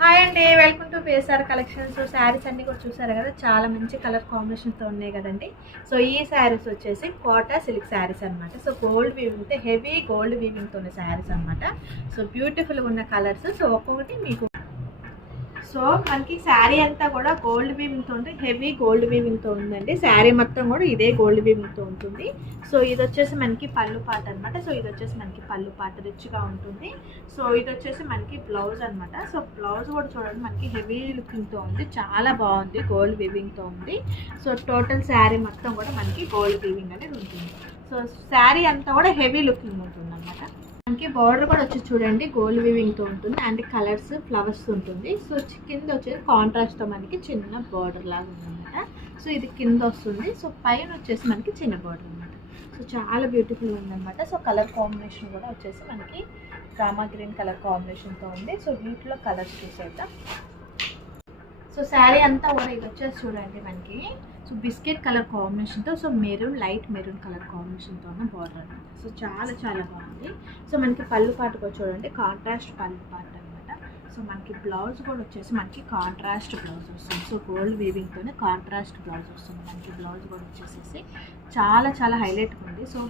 Hi అండి, welcome to PSR collections. Saris అన్నీ కూడా చూసారు కదా, చాలా మంచి కలర్ కాంబినేషన్తో ఉన్నాయి కదండి. సో ఈ శారీస్ వచ్చేసి కోటా సిల్క్ శారీస్ అనమాట. సో గోల్డ్ వీవింగ్తో, హెవీ గోల్డ్ వీవింగ్తో ఉన్న శారీస్ అనమాట. సో బ్యూటిఫుల్గా ఉన్న కలర్స్. సో ఒక్కొక్కటి మీకు సో మనకి శారీ అంతా కూడా గోల్డ్ వీవింగ్తో ఉంటుంది, హెవీ గోల్డ్ వీవింగ్తో ఉందండి. శారీ మొత్తం కూడా ఇదే గోల్డ్ వీవింగ్తో ఉంటుంది. సో ఇది వచ్చేసి మనకి పళ్ళు పాట అనమాట. సో ఇది వచ్చేసి మనకి పళ్ళు పాట రిచ్గా ఉంటుంది. సో ఇది వచ్చేసి మనకి బ్లౌజ్ అనమాట. సో బ్లౌజ్ కూడా చూడండి మనకి హెవీ లుకింగ్తో ఉంది, చాలా బాగుంది, గోల్డ్ వీవింగ్తో ఉంది. సో టోటల్ శారీ మొత్తం కూడా మనకి గోల్డ్ వీవింగ్ అనేది ఉంటుంది. సో శారీ అంతా కూడా హెవీ లుకింగ్ ఉంటుంది అనమాట. మనకి బార్డర్ కూడా వచ్చి చూడండి గోల్డ్ వీవింగ్తో ఉంటుంది అండ్ కలర్స్ ఫ్లవర్స్ ఉంటుంది. సో కింద వచ్చేసి కాంట్రాస్ట్తో మనకి చిన్న బార్డర్ లాగా ఉందన్నమాట. సో ఇది కింద వస్తుంది. సో పైన వచ్చేసి మనకి చిన్న బార్డర్ అనమాట. సో చాలా బ్యూటిఫుల్గా ఉందన్నమాట. సో కలర్ కాంబినేషన్ కూడా వచ్చేసి మనకి రామా గ్రీన్ కలర్ కాంబినేషన్తో ఉంది. సో వీటిలో కలర్స్ చూసేద్దాం. సో శారీ అంతా కూడా ఇది వచ్చేసి చూడండి మనకి సో బిస్కెట్ కలర్ కాంబినేషన్తో, so maroon, light maroon colour కాంబినేషన్తో ఉన్న బార్డర్ అనమాట. సో చాలా బాగుంది. సో మనకి పళ్ళు పాట కూడా చూడండి కాంట్రాస్ట్ పళ్ళు పాట అనమాట. సో మనకి బ్లౌజ్ కూడా వచ్చేసి మనకి కాంట్రాస్ట్ బ్లౌజ్ వస్తుంది. సో గోల్డ్ వీవింగ్తోనే కాంట్రాస్ట్ బ్లౌజ్ వస్తుంది మనకి. బ్లౌజ్ కూడా వచ్చేసేసి చాలా హైలైట్గా ఉంది. సో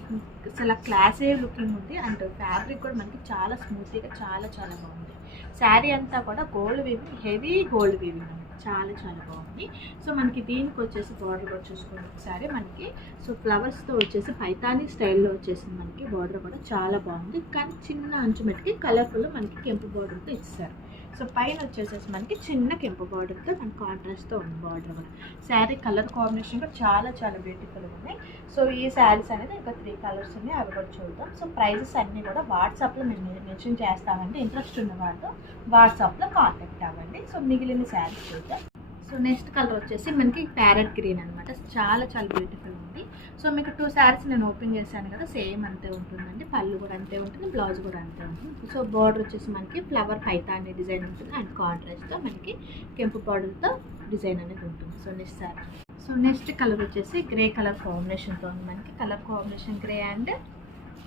అసలు క్లాసీ లుకింగ్ ఉంది అండ్ ఫ్యాబ్రిక్ కూడా మనకి చాలా స్మూత్గా చాలా బాగుంది. శారీ అంతా కూడా gold weaving, heavy gold weaving అనమాట. చాలా బాగుంది. సో మనకి దీనికి వచ్చేసి బార్డర్ కూడా చూసుకోండి ఒకసారి మనకి. సో ఫ్లవర్స్తో వచ్చేసి పైతానీ స్టైల్లో వచ్చేసింది మనకి. బార్డర్ కూడా చాలా బాగుంది, కానీ చిన్న అంచు మట్టుకి కలర్ఫుల్ మనకి కెంపు బార్డర్తో ఇచ్చారు. సో పైన వచ్చేసేసి మనకి చిన్న కెంపు బార్డర్తో మనకి కాంట్రాస్ట్తో ఉంది బార్డర్ కూడా. శారీ కలర్ కాంబినేషన్ కూడా చాలా బ్యూటిఫుల్గా ఉన్నాయి. సో ఈ శారీస్ అనేది ఇంకా 3 కలర్స్ ఉన్నాయి, అవి కూడా చూద్దాం. సో ప్రైజెస్ అన్నీ కూడా వాట్సాప్లో మేము మెన్షన్ చేస్తామండి. ఇంట్రెస్ట్ ఉన్న వాళ్ళు వాట్సాప్లో కాంటాక్ట్ అవ్వండి. సో మిగిలిన శారీస్ చూద్దాం. సో నెక్స్ట్ కలర్ వచ్చేసి మనకి ప్యారెట్ గ్రీన్ అనమాట. చాలా బ్యూటిఫుల్ ఉంది. సో మీకు 2 శారీస్ నేను ఓపెన్ చేశాను కదా, సేమ్ అంతే ఉంటుందండి. పళ్ళు కూడా అంతే ఉంటుంది, బ్లౌజ్ కూడా అంతే ఉంటుంది. సో బార్డర్ వచ్చేసి మనకి ఫ్లవర్ పైతాని డిజైన్ ఉంటుంది అండ్ కాంట్రాస్ట్తో మనకి కెంపు బార్డర్తో డిజైన్ అనేది ఉంటుంది. So next sari. So next colour వచ్చేసి గ్రే కలర్ కాంబినేషన్తో ఉంది మనకి. Colour combination grey and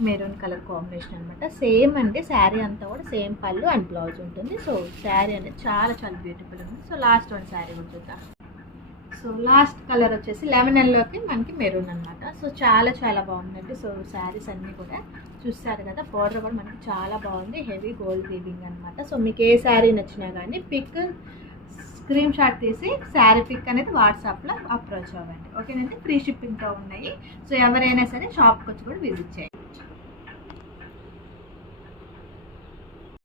maroon colour combination అనమాట. సేమ్ అండి, శారీ అంతా కూడా సేమ్ పళ్ళు అండ్ బ్లౌజ్ ఉంటుంది. సో శారీ అనేది చాలా బ్యూటిఫుల్ ఉంది. సో లాస్ట్ వన్ శారీ కూడా చూద్దాం. సో లాస్ట్ కలర్ వచ్చేసి లెమన్ ఎల్లోకి మనకి మెరూన్ అనమాట. సో చాలా బాగుందండి. సో శారీస్ అన్నీ కూడా చూస్తారు కదా, బార్డర్ కూడా మనకి చాలా బాగుంది, హెవీ గోల్డ్ వీవింగ్ అనమాట. సో మీకు ఏ శారీ నచ్చినా కానీ పిక్ స్క్రీన్ షాట్ తీసి శారీ పిక్ అనేది వాట్సాప్లో అప్రోచ్ అవ్వండి. ఓకేనండి, ఫ్రీ షిప్పింగ్తో ఉన్నాయి. సో ఎవరైనా సరే షాప్కి వచ్చి కూడా విజిట్ చేయండి.